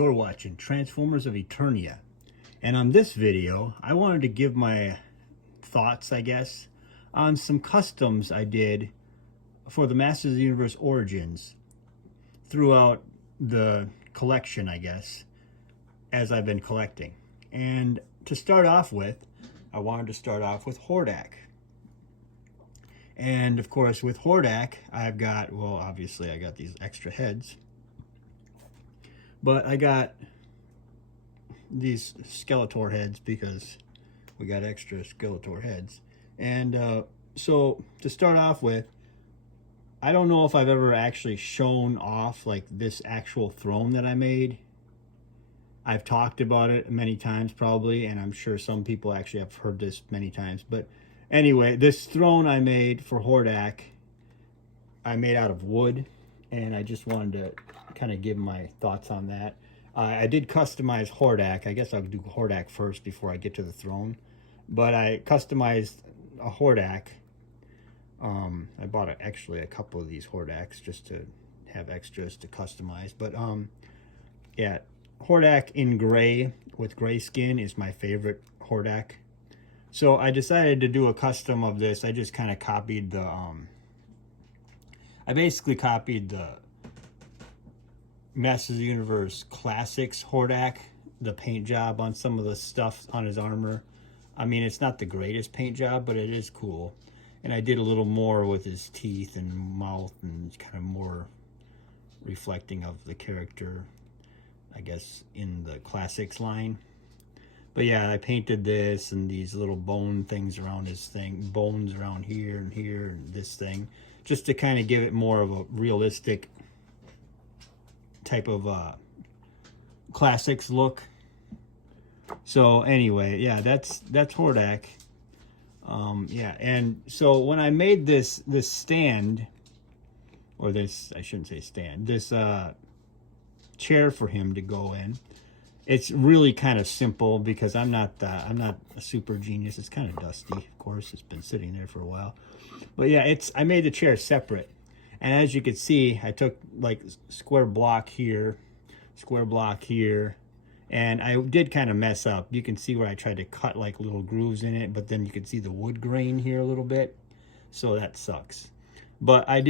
You're watching Transformers of Eternia, and on this video I wanted to give my thoughts, I guess, on some customs I did for the Masters of the Universe Origins throughout the collection, I guess, as I've been collecting. And to start off with, I wanted to start off with Hordak. And of course with Hordak I've got, well, obviously I got these extra heads, but I got these Skeletor heads because we got extra Skeletor heads. And so to start off with, I don't know if I've ever actually shown off like this actual throne that I made. I've talked about it many times probably, and I'm sure some people actually have heard this many times. But anyway, this throne I made for Hordak, I made out of wood, and I just wanted to kind of give my thoughts on that. I did customize Hordak. I guess I'll do Hordak first before I get to the throne. But I customized a Hordak. I bought actually a couple of these Hordaks just to have extras to customize. But yeah, Hordak in gray with gray skin is my favorite Hordak. So I decided to do a custom of this. I just kind of copied the I basically copied the Masters of the Universe Classics Hordak, the paint job on some of the stuff on his armor. I mean, it's not the greatest paint job, but it is cool. And I did a little more with his teeth and mouth, and kind of more reflecting of the character, I guess, in the Classics line. But yeah, I painted this and these little bone things around his thing, bones around here and this thing, just to kind of give it more of a realistic type of Classics look. So anyway, yeah, that's Hordak. Yeah, and so when I made this stand, or this, I shouldn't say stand, this chair for him to go in, it's really kind of simple because I'm not a super genius. It's kind of dusty, of course. It's been sitting there for a while. But yeah, I made the chair separate. And as you can see, I took like square block here, and I did kind of mess up. You can see where I tried to cut like little grooves in it, but then you can see the wood grain here a little bit. So that sucks. But I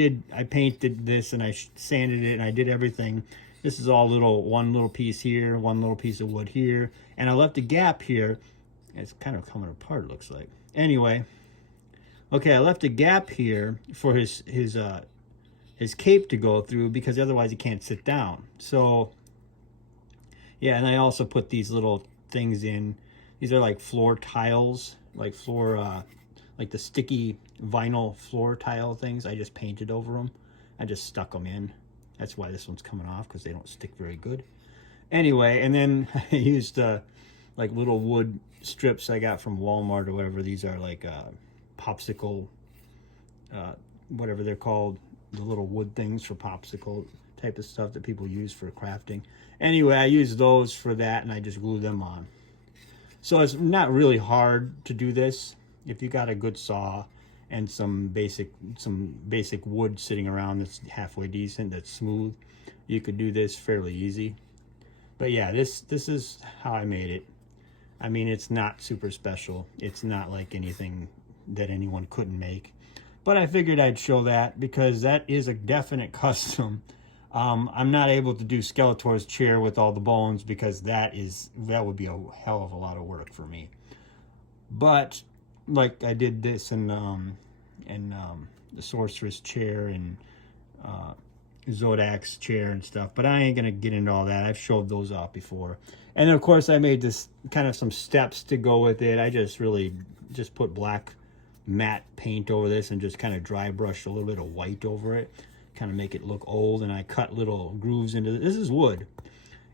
painted this and I sanded it and I did everything. This is all one little piece here, one little piece of wood here. And I left a gap here. It's kind of coming apart, it looks like. Anyway, okay, I left a gap here for his cape to go through because otherwise he can't sit down. So yeah, and I also put these little things in. These are like floor tiles, like the sticky vinyl floor tile things. I just painted over them. I just stuck them in. That's why this one's coming off, because they don't stick very good. Anyway, and then I used like little wood strips I got from Walmart or whatever. These are like popsicle, whatever they're called, the little wood things for popsicle type of stuff that people use for crafting. Anyway, I used those for that, and I just glued them on. So it's not really hard to do this. If you got a good saw and some basic wood sitting around that's halfway decent, that's smooth, you could do this fairly easy. But yeah, this is how I made it. I mean, it's not super special. It's not like anything that anyone couldn't make. But I figured I'd show that because that is a definite custom. I'm not able to do Skeletor's chair with all the bones because that would be a hell of a lot of work for me. But like I did this and the Sorceress chair and Zodak's chair and stuff, but I ain't gonna get into all that. I've showed those off before. And then of course I made this kind of some steps to go with it. I just put black matte paint over this and just kind of dry brushed a little bit of white over it, kind of make it look old. And I cut little grooves into this is wood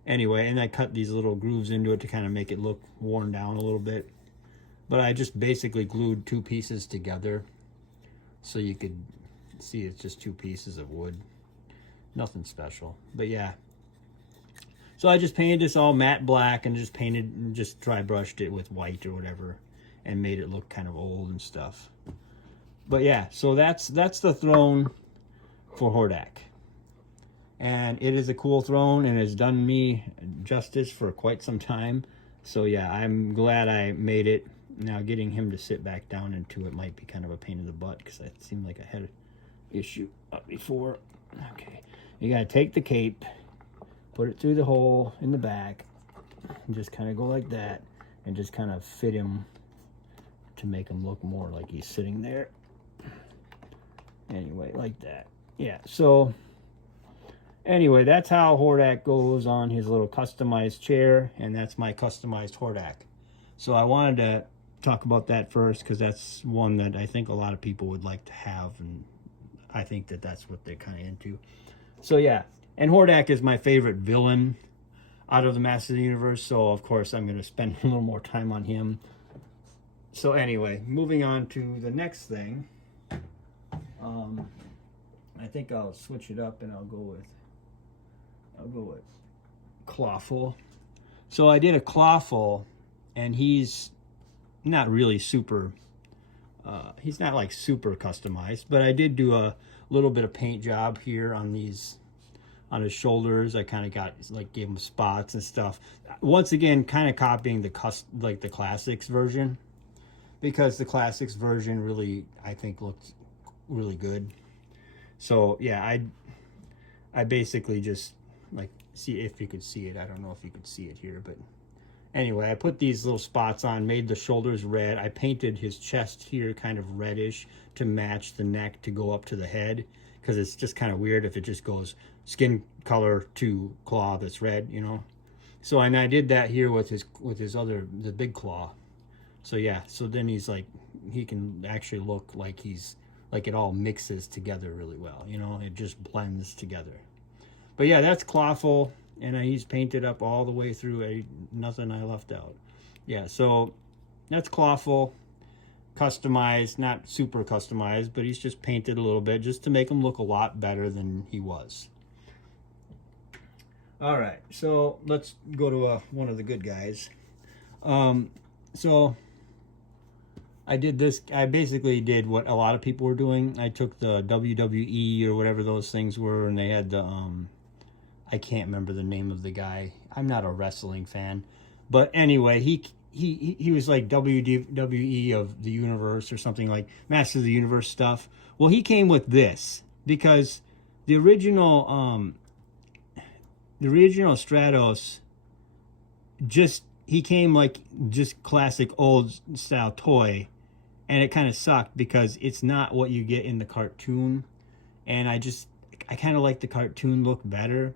anyway, and I cut these little grooves into it to kind of make it look worn down a little bit. But I just basically glued two pieces together so you could see it's just two pieces of wood, nothing special. But yeah, so I just painted this all matte black and just dry brushed it with white or whatever and made it look kind of old and stuff. But yeah, so that's the throne for Hordak. And it is a cool throne and has done me justice for quite some time. So yeah, I'm glad I made it. Now getting him to sit back down into it might be kind of a pain in the butt because it seemed like I had an issue up before. Okay, you gotta take the cape, put it through the hole in the back, and just kind of go like that, and just kind of fit him to make him look more like he's sitting there. Anyway, like that. Yeah, so anyway, that's how Hordak goes on his little customized chair, and that's my customized Hordak. So I wanted to talk about that first because that's one that I think a lot of people would like to have, and I think that that's what they're kind of into. So yeah, and Hordak is my favorite villain out of the Masters of the Universe, so of course I'm going to spend a little more time on him. So anyway, moving on to the next thing. I think I'll switch it up and I'll go with Clawful. So I did a Clawful, and he's not really super, he's not like super customized, but I did do a little bit of paint job here on these, on his shoulders. I kind of got, like, gave him spots and stuff. Once again, kind of copying the Classics version, because the Classics version really, I think, looked really good. So yeah, I basically just, like, see if you could see it. I don't know if you could see it here, but anyway, I put these little spots on, made the shoulders red. I painted his chest here kind of reddish to match the neck to go up to the head, because it's just kind of weird if it just goes skin color to claw that's red, you know. So, and I did that here with his other, the big claw. So yeah, so then he's like, he can actually look like he's, like, it all mixes together really well, you know, it just blends together. But yeah, that's Clawful, and he's painted up all the way through, nothing I left out. Yeah, so that's Clawful, customized, not super customized, but he's just painted a little bit just to make him look a lot better than he was. All right, so let's go to one of the good guys. So I did this, I basically did what a lot of people were doing. I took the WWE or whatever those things were, and they had the, I can't remember the name of the guy. I'm not a wrestling fan. But anyway, he was like WWE of the universe or something, like Master of the Universe stuff. Well, he came with this because the original Stratos, he came like just classic old style toy, and it kind of sucked because it's not what you get in the cartoon, and I kind of like the cartoon look better.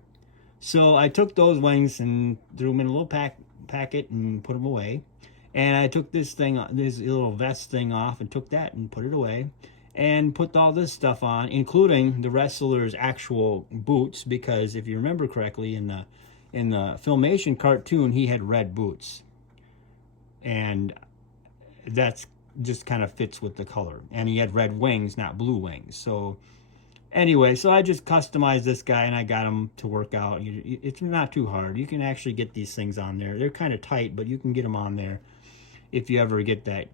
So I took those wings and threw them in a little packet and put them away. And I took this little vest thing off and took that and put it away, and put all this stuff on, including the wrestler's actual boots, because if you remember correctly, in the Filmation cartoon, he had red boots, and that's just kind of fits with the color. And he had red wings, not blue wings. So anyway, so I just customized this guy, and I got him to work out. It's not too hard. You can actually get these things on there. They're kind of tight, but you can get them on there if you ever get that.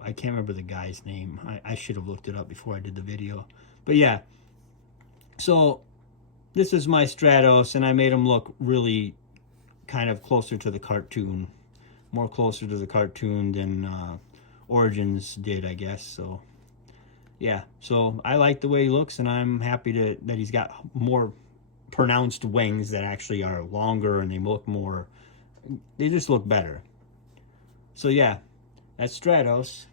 I can't remember the guy's name. I should have looked it up before I did the video. But yeah, so this is my Stratos, and I made him look really kind of closer to the cartoon. More closer to the cartoon than Origins did, I guess. So yeah, so I like the way he looks, and I'm happy that he's got more pronounced wings that actually are longer, and they look more, they just look better. So yeah, that's Stratos.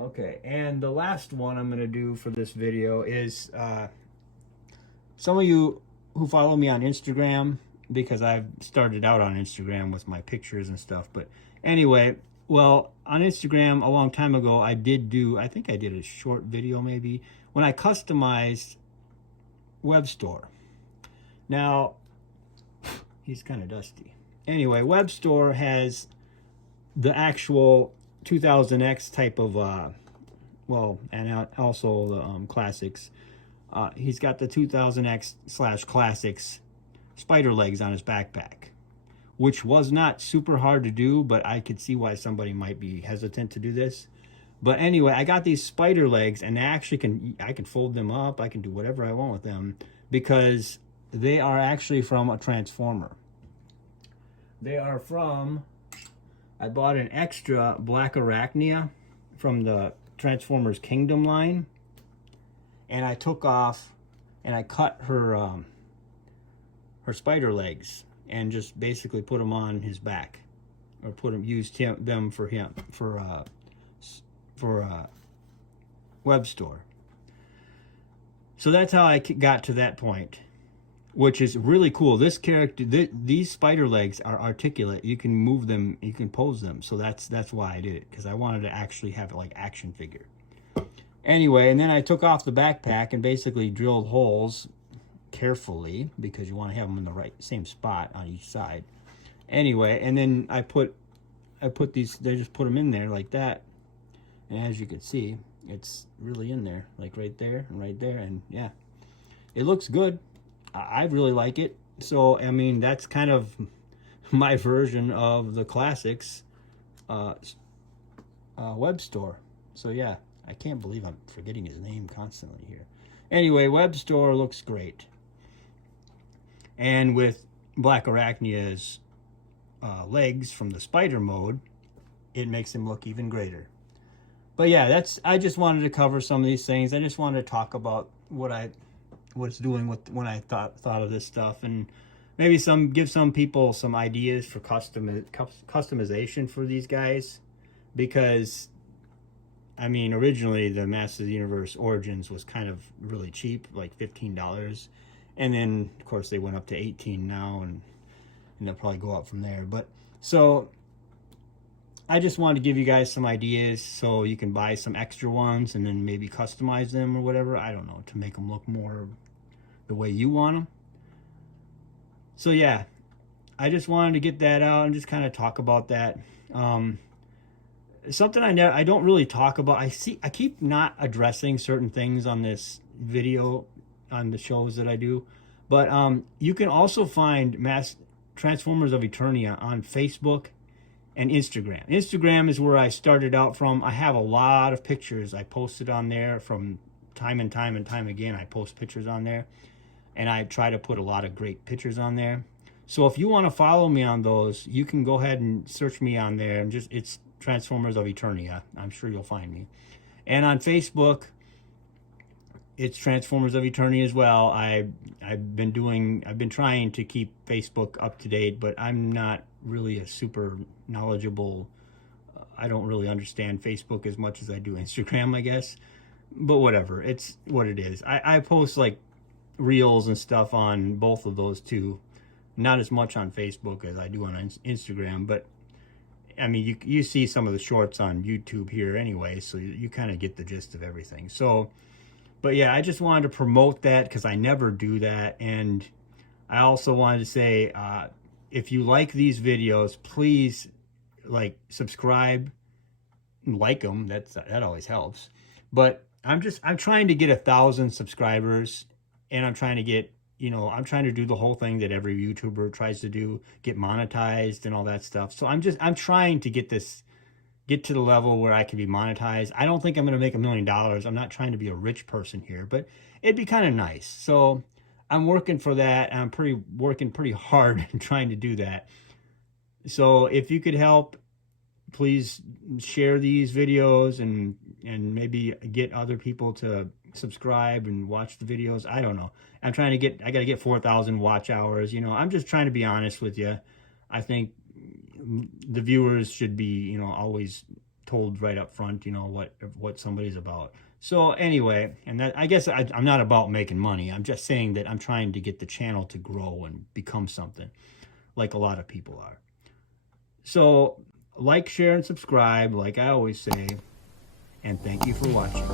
Okay, and the last one I'm going to do for this video is, some of you who follow me on Instagram, because I've started out on Instagram with my pictures and stuff, but anyway, well, on Instagram a long time ago, I think I did a short video maybe, when I customized Webstore. Now, he's kind of dusty. Anyway, Webstore has the actual 2000X type of, well, and also the Classics. He's got the 2000X/Classics spider legs on his backpack, which was not super hard to do, but I could see why somebody might be hesitant to do this. But anyway, I got these spider legs, and I can fold them up. I can do whatever I want with them because they are actually from a Transformer. They are from, I bought an extra Black Arachnia from the Transformers Kingdom line, and I took off and I cut her her spider legs and just basically put them on his back, or used them for Webstore. So that's how I got to that point, which is really cool. This character, these spider legs are articulate. You can move them, you can pose them. So that's why I did it, because I wanted to actually have it like action figure. Anyway, and then I took off the backpack and basically drilled holes carefully, because you want to have them in the same spot on each side. Anyway, and then I put these, they just put them in there like that. And as you can see, it's really in there, like right there and right there. And yeah, it looks good. I really like it. So, I mean, that's kind of my version of the classics Webstore. So yeah, I can't believe I'm forgetting his name constantly here. Anyway, Webstore looks great. And with Black Arachnia's legs from the spider mode, it makes him look even greater. But yeah, I just wanted to cover some of these things. I just wanted to talk about what I was doing when I thought of this stuff, and maybe give some people some ideas for customization for these guys, because I mean, originally the Masters of the Universe Origins was kind of really cheap, like $15, and then of course they went up to $18 now, and they'll probably go up from there. But so I just wanted to give you guys some ideas so you can buy some extra ones and then maybe customize them or whatever. I don't know, to make them look more the way you want them. So yeah, I just wanted to get that out and just kind of talk about that. Something I don't really talk about. I keep not addressing certain things on this video, on the shows that I do. But you can also find Transformers of Eternia on Facebook and Instagram. Instagram is where I started out from. I have a lot of pictures I posted on there from time and time again. I post pictures on there, and I try to put a lot of great pictures on there. So if you want to follow me on those, you can go ahead and search me on there, and it's Transformers of Eternia. I'm sure you'll find me. And on Facebook, it's Transformers of Eternia as well. I've been trying to keep Facebook up to date, but I'm not really a super knowledgeable. I don't really understand Facebook as much as I do Instagram, I guess. But whatever, it's what it is. I post like reels and stuff on both of those too. Not as much on Facebook as I do on Instagram, but I mean, you see some of the shorts on YouTube here anyway, so you kind of get the gist of everything. So, but yeah, I just wanted to promote that because I never do that. And I also wanted to say, if you like these videos, please subscribe, like them. That always helps. But I'm trying to get 1,000 subscribers, and I'm trying to get, I'm trying to do the whole thing that every YouTuber tries to do, get monetized and all that stuff. So I'm trying to get to the level where I can be monetized. I don't think I'm going to make $1 million. I'm not trying to be a rich person here, but it'd be kind of nice. So I'm working for that. I'm working pretty hard in trying to do that. So if you could help, please share these videos and maybe get other people to subscribe and watch the videos. I don't know. I got to get 4,000 watch hours. I'm just trying to be honest with you. I think the viewers should be, always told right up front, what somebody's about. So anyway, and that, I guess I'm not about making money. I'm just saying that I'm trying to get the channel to grow and become something like a lot of people are. So like, share, and subscribe, like I always say, and thank you for watching.